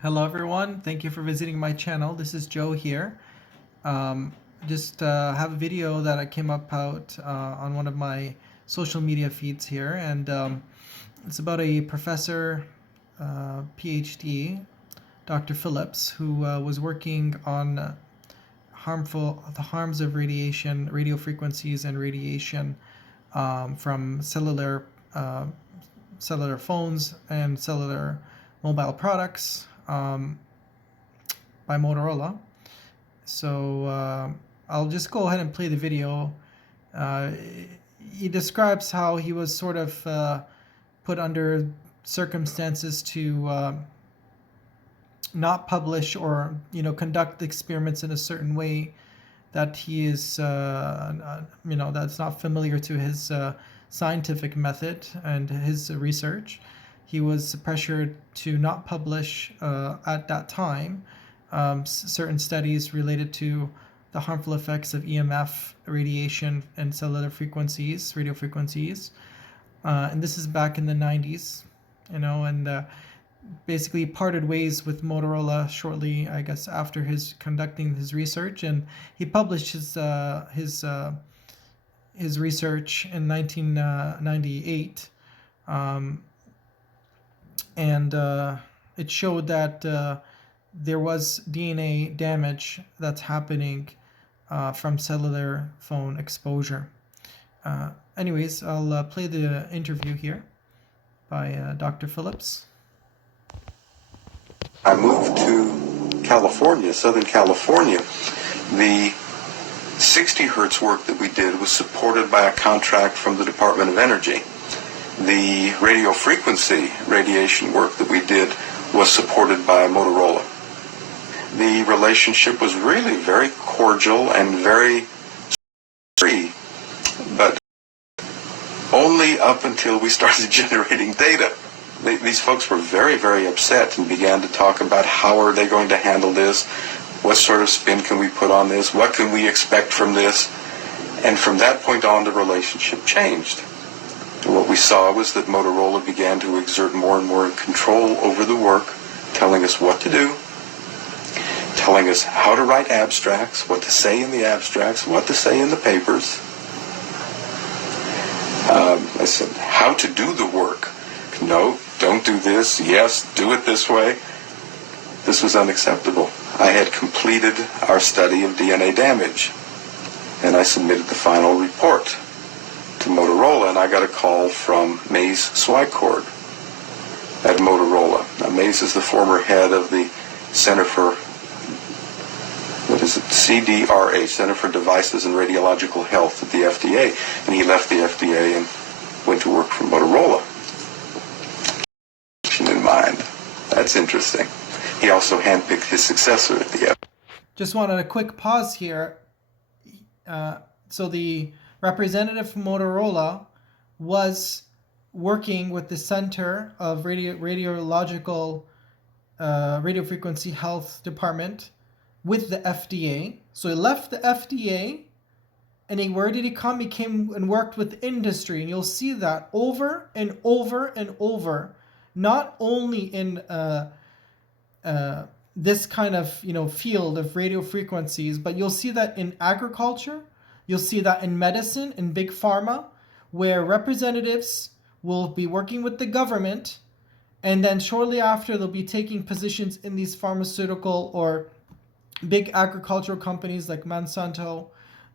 Hello everyone, thank you for visiting my channel. This is Joe here. Just have a video that I came up out on one of my social media feeds here, and it's about a professor, PhD, Dr. Phillips, who was working on the harms of radiation, radio frequencies, and radiation from cellular phones and cellular mobile products by Motorola. So I'll just go ahead and play the video. He describes how he was sort of put under circumstances to not publish or conduct experiments in a certain way that he is that's not familiar to his scientific method and his research. He was pressured to not publish at that time certain studies related to the harmful effects of EMF radiation and cellular frequencies, radio frequencies. And this is back in the 90s, and basically parted ways with Motorola shortly, I guess, after his conducting his research, and he published his research in 1998. And it showed that there was DNA damage that's happening from cellular phone exposure. Anyways, I'll play the interview here by Dr. Phillips. I moved to California, Southern California. The 60 hertz work that we did was supported by a contract from the Department of Energy. The radio frequency radiation work that we did was supported by Motorola. The relationship was really very cordial and very free, but only up until we started generating data. These folks were very, very upset and began to talk about how are they going to handle this, what sort of spin can we put on this, what can we expect from this, and from that point on the relationship changed. What we saw was that Motorola began to exert more and more control over the work, telling us what to do, telling us how to write abstracts, what to say in the abstracts, what to say in the papers. I said, how to do the work. No, don't do this. Yes, do it this way. This was unacceptable. I had completed our study of DNA damage, and I submitted the final report to Motorola, and I got a call from Mays Swycord at Motorola. Now, Mays is the former head of the Center for, CDRA, Center for Devices and Radiological Health at the FDA, and he left the FDA and went to work for Motorola. In mind. That's interesting. He also handpicked his successor at the FDA. Just wanted a quick pause here. So the representative from Motorola was working with the Center of Radiological Radio Frequency Health Department with the FDA. So he left the FDA, and where did he come? He came and worked with industry, and you'll see that over and over and over, not only in this kind of field of radio frequencies, but you'll see that in agriculture. You'll see that in medicine, in big pharma, where representatives will be working with the government, and then shortly after they'll be taking positions in these pharmaceutical or big agricultural companies like Monsanto,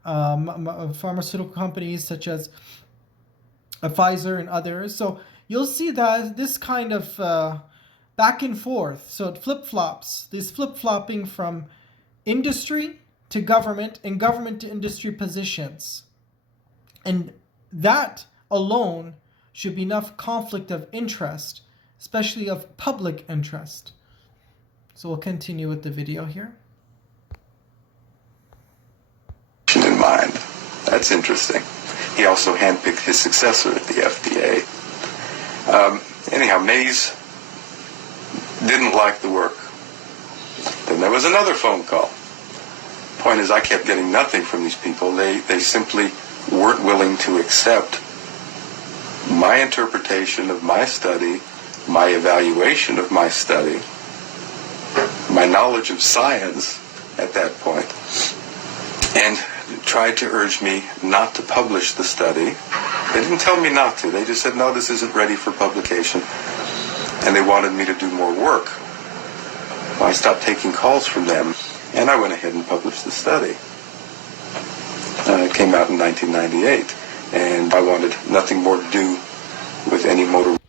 pharmaceutical companies such as Pfizer and others. So you'll see that this kind of back and forth. So it flip-flops, this flip-flopping from industry to government and government to industry positions. And that alone should be enough conflict of interest, especially of public interest. So we'll continue with the video here. In mind. That's interesting. He also handpicked his successor at the FDA. Anyhow, Mays didn't like the work. Then there was another phone call. Point is, I kept getting nothing from these people. They simply weren't willing to accept my interpretation of my study, my evaluation of my study, my knowledge of science at that point, and tried to urge me not to publish the study. They didn't tell me not to. They just said, no, this isn't ready for publication. And they wanted me to do more work. Well, I stopped taking calls from them, and I went ahead and published the study. It came out in 1998, and I wanted nothing more to do with any Motorola